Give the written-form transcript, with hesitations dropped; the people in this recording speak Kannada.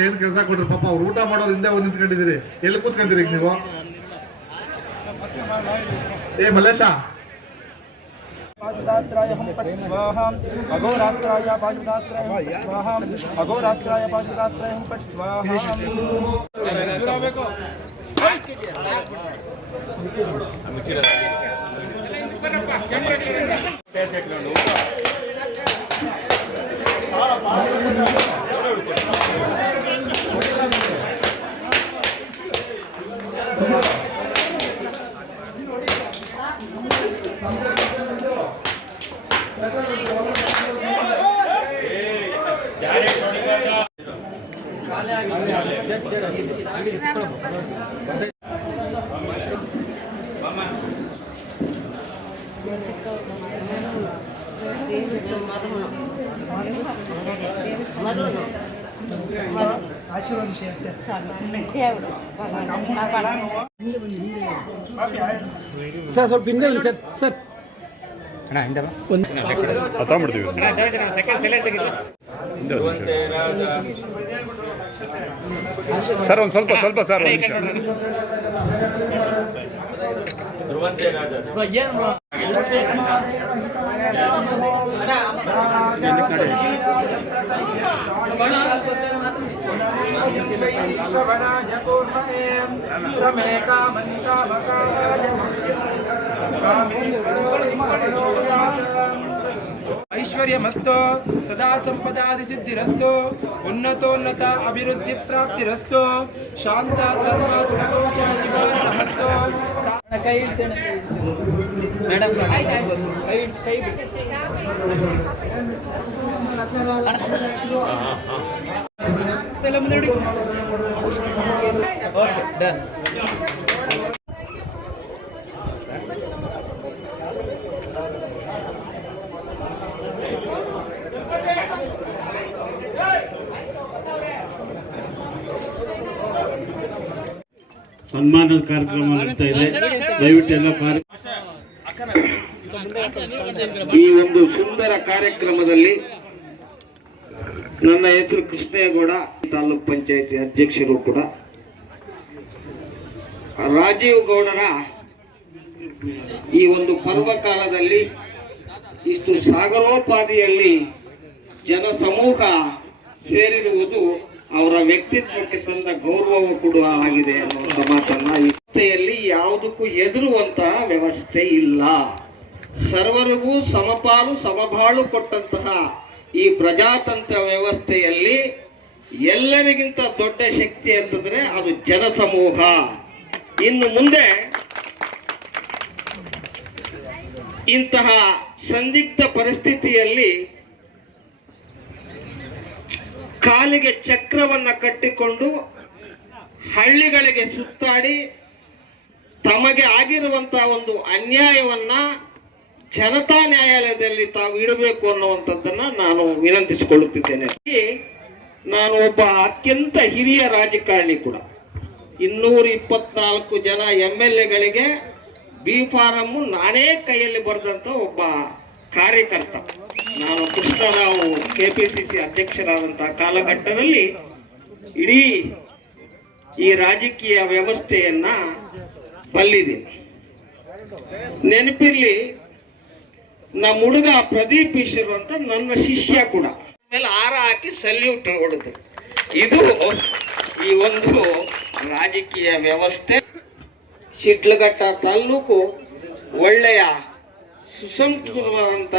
ಏನ್ ಕೆಲಸ ಕೊಟ್ರಿ ಪಾಪ ಅವ್ರು ಊಟ ಮಾಡೋರು ಹಿಂದೆ ಹೋಗಿ ನಿಂತ್ಕೊಂಡಿದ್ದೀರಿ. ಎಲ್ಲಿ ಕೂತ್ಕೊಂತೀರಿ ಈಗ ನೀವು? ಏ ಮಲ್ಲೇಶ, पाजुदात्राय हम पट स्वाहा अघोरात्राय पाजुदात्राय हम स्वाहा अघोरात्राय पाजुदात्राय हम पट स्वाहा जुराबेको ಸರ್ ಸ್ವಲ್ಪ ಹಿಂದೆ ಇಲ್ಲ ಸರ್. ಸರ್ ಸರ್ ಒಂದು ಸ್ವಲ್ಪ ಸ್ವಲ್ಪ ಸರ್ ऐश्वर्यमस्तु सदा संपदादि सिद्धिरस्तु उन्नतोन्नत अभिवृद्धि प्राप्तिरस्तु शांत धर्म तुंडोच निवासमस्तु मैडम कई ओके डन ಸನ್ಮಾನದ ಕಾರ್ಯಕ್ರಮ ನಡೀತಾ ಇದೆ. ದಯವಿಟ್ಟು ಎಲ್ಲ ಈ ಒಂದು ಸುಂದರ ಕಾರ್ಯಕ್ರಮದಲ್ಲಿ ನನ್ನ ಹೆಸರು ಕೃಷ್ಣೇಗೌಡ, ತಾಲೂಕ್ ಪಂಚಾಯತಿ ಅಧ್ಯಕ್ಷರು ಕೂಡ. ರಾಜೀವ್ ಗೌಡರ ಈ ಒಂದು ಪರ್ವಕಾಲದಲ್ಲಿ ಇಷ್ಟು ಸಾಗರೋಪಾದಿಯಲ್ಲಿ ಜನ ಸಮೂಹ ಸೇರಿರುವುದು ಅವರ ವ್ಯಕ್ತಿತ್ವಕ್ಕೆ ತಂದ ಗೌರವವು ಕೂಡ ಆಗಿದೆ ಅನ್ನುವಂಥ ಮಾತನ್ನ ಈ ವ್ಯವಸ್ಥೆಯಲ್ಲಿ ಯಾವುದಕ್ಕೂ ಹೆದರುವಂತಹ ವ್ಯವಸ್ಥೆ ಇಲ್ಲ. ಸರ್ವರಿಗೂ ಸಮಪಾಲು ಸಮಬಾಳು ಕೊಟ್ಟಂತಹ ಈ ಪ್ರಜಾತಂತ್ರ ವ್ಯವಸ್ಥೆಯಲ್ಲಿ ಎಲ್ಲರಿಗಿಂತ ದೊಡ್ಡ ಶಕ್ತಿ ಅಂತಂದ್ರೆ ಅದು ಜನಸಮೂಹ. ಇನ್ನು ಮುಂದೆ ಇಂತಹ ಸಂದಿಗ್ಧ ಪರಿಸ್ಥಿತಿಯಲ್ಲಿ ಕಾಲಿಗೆ ಚಕ್ರವನ್ನ ಕಟ್ಟಿಕೊಂಡು ಹಳ್ಳಿಗಳಿಗೆ ಸುತ್ತಾಡಿ ತಮಗೆ ಆಗಿರುವಂತಹ ಒಂದು ಅನ್ಯಾಯವನ್ನ ಜನತಾ ನ್ಯಾಯಾಲಯದಲ್ಲಿ ತಾವು ಇಡಬೇಕು ಅನ್ನುವಂಥದ್ದನ್ನ ನಾನು ವಿನಂತಿಸಿಕೊಳ್ಳುತ್ತಿದ್ದೇನೆ. ನಾನು ಒಬ್ಬ ಅತ್ಯಂತ ಹಿರಿಯ ರಾಜಕಾರಣಿ ಕೂಡ. 224 ಜನ MLAಗಳಿಗೆ ಬಿ ಫಾರಂ ನಾನೇ ಕೈಯಲ್ಲಿ ಬರೆದಂತ ಒಬ್ಬ ಕಾರ್ಯಕರ್ತ. ನಾನು ಕೃಷ್ಣರಾವ್ KPCC ಅಧ್ಯಕ್ಷರಾದಂತಹ ಕಾಲಘಟ್ಟದಲ್ಲಿ ಇಡೀ ಈ ರಾಜಕೀಯ ವ್ಯವಸ್ಥೆಯನ್ನ ಬಲ್ಲಿದ್ದೀನಿ. ನೆನಪಿರ್ಲಿ, ನಮ್ಮ ಹುಡುಗ ಪ್ರದೀಪ್ ಈಶ್ವರ್ ಅಂತ ನನ್ನ ಶಿಷ್ಯ ಕೂಡ ಮೇಲೆ ಹಾರ ಹಾಕಿ ಸಲ್ಯೂಟ್ ಹೊಡೆದ್ರು. ಇದು ಈ ಒಂದು ರಾಜಕೀಯ ವ್ಯವಸ್ಥೆ. ಶಿಡ್ಲಘಟ್ಟ ತಾಲೂಕು ಒಳ್ಳೆಯ ಸುಸಂಸ್ಕೃತವಾದಂತ